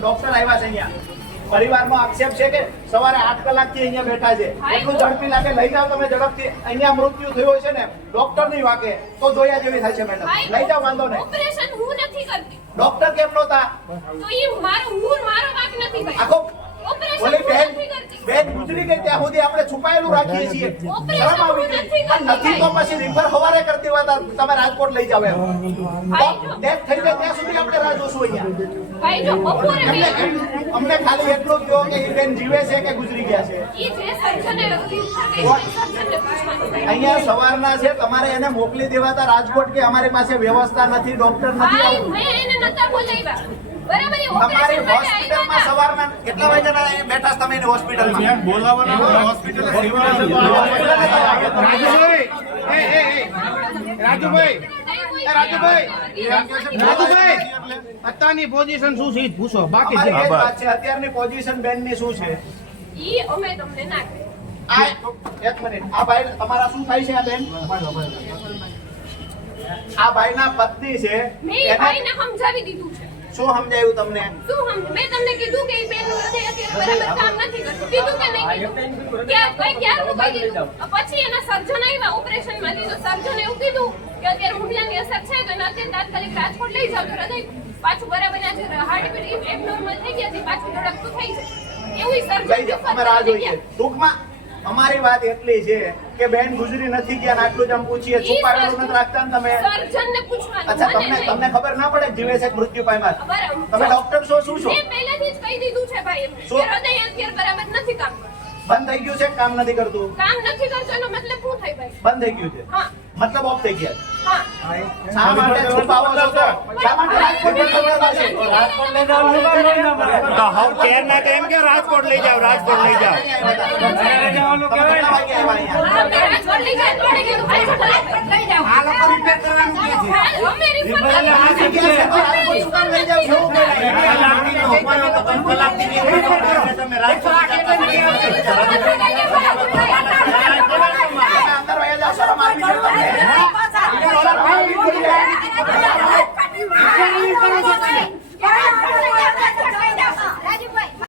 Doctor આવ્યા છે અહીંયા. પરિવારનો આક્ષેપ છે કે સવારે 8 કલાકથી અહીંયા બેઠા છે. એટલું ઝડપી લાગે લઈ જાઓ તમે ઝડપથી. અહીંયા મૃત્યુ થયો છે ને ડોક્ટરની વાકે તો જોયા જેવી થાય છે મેડમ. લઈ જાઓ, વાંધો નહીં. ઓપરેશન હું નથી કરતી. ડોક્ટર કેમ નહોતા? તો ઈ મારો વાક નથી ભાઈ. આખો ઓપરેશન ઓલી હું બેન નથી કરતી. બેન ગુજરી ગઈ ત્યાં સુધી આપણે છુપાયેલું રાખીએ છીએ. ઓપરેશન શરમ આવી હું ગઈ. નથી કરતી. નથી તો પછી રિફર હવારે કરતી હોય તો તમે રાજકોટ લઈ જાવ એમ. ડેથ થઈ જાય ત્યાં સુધી આપણે રાહ જોશું અહીંયા. ભાઈ જો બપોરે અમને ખાલી એટલું કહો કે એ બેન જીવે છે કે ગુજરી ગયા છે. ઈ જે સર્જને લખ્યું છે કે સર્જનને પૂછવાનું. અહીંયા સવારના છે તમારે એને મોકલી દેવાતા રાજકોટ કે અમારી પાસે વ્યવસ્થા નથી, ડોક્ટર નથી. ભાઈ આવું. મેં એને નતા બોલાવ્યા. બરાબર એ તમારી ઓપરેશન માટે હોસ્પિટલમાં આવ્યા સવારના કેટલા વાગ્યાના બેઠા છો તમે એની હોસ્પિટલમાં? બોલાવવાના હોસ્પિટલ રાજુભાઈ અત્યારની પોઝિશન શું છે પૂછો બાકી અમારી એ જ વાત છે. અત્યારની પોઝિશન બેનની શું છે? ઈ અમે તમને ના કહી. આ એક મિનિટ, આ ભાઈ તમારા શું થાય છે? આ બેન આ ભાઈના પત્ની છે. મેં એને ભાઈને સમજાવી દીધું છે. શું સમજાયું તમને? મેં તમને કીધું કે ઈ બેનનું હૃદય અત્યારે બરાબર કામ નથી કરતું. કીધું કે નહીં કીધું? ક્યારનું કહી દીધું? પછી એના સર્જન આવ્યા, ઓપરેશનમાં લીધું. સર્જને એવું કીધું કે અત્યારે હુમલાની અસર છે તો એને અત્યારે તાત્કાલિક રાજકોટ લઈ જાવ તો હૃદય પાછું બરાબર ના છે, હાર્ટબીટ એબનોર્મલ થઈ ગયા છે, પાછું ધડકતું થઈ છે. એવું લઈ જાઓ, અમે રાહ જોઈએ. ટૂંકમાં અમારી વાત એટલી છે કે બેન ગુજરી નથી ગયા ને આટલું જ આમ પૂછીએ. છુપાયેલું નથી રાખતા ને તમે. સર્જનને પૂછવાનું. અચ્છા, મને નહીં. તમને ખબર ના પડે જીવે છે કે મૃત્યુ પામ્યા છે? બરાબર. તમે ડોક્ટર છો શું છો? મેં પહેલેથી જ કહી દીધું છે ભાઈ એમને શું? કે હૃદય અત્યારે બરાબર નથી કામ કરતું. બંધ થઈ ગયું છે કે કામ નથી કરતું? કામ નથી કરતું એનો મતલબ શું થાય ભાઈ? બંધ થઈ ગયું છે હા મતલબ ઓફ થઈ ગયા છે. હા શા માટે છુપાવો છો તો? શા માટે રાજકોટ લઈ જવાના છે? તો હાવ કેર ના કેમ કે રાજકોટ લઈ જાવ, રાજકોટ લઈ જાવ. તમે કેટલા વાગે આવ્યા અહીંયા? હા, મેં રાજકોટ લઈ જાય થોડી કીધું ભાઈ રાજકોટ લઈ જાઓ. આ લોકો રિપેર કરવાનું કહે છે. અમે રિપોર્ટ આ જગ્યા છે તો રાજકોટ શું કામ લઈ જાવ છો? કલાકની તો હોય તો 3 કલાકની નીકળી તો તમે રાજકોટ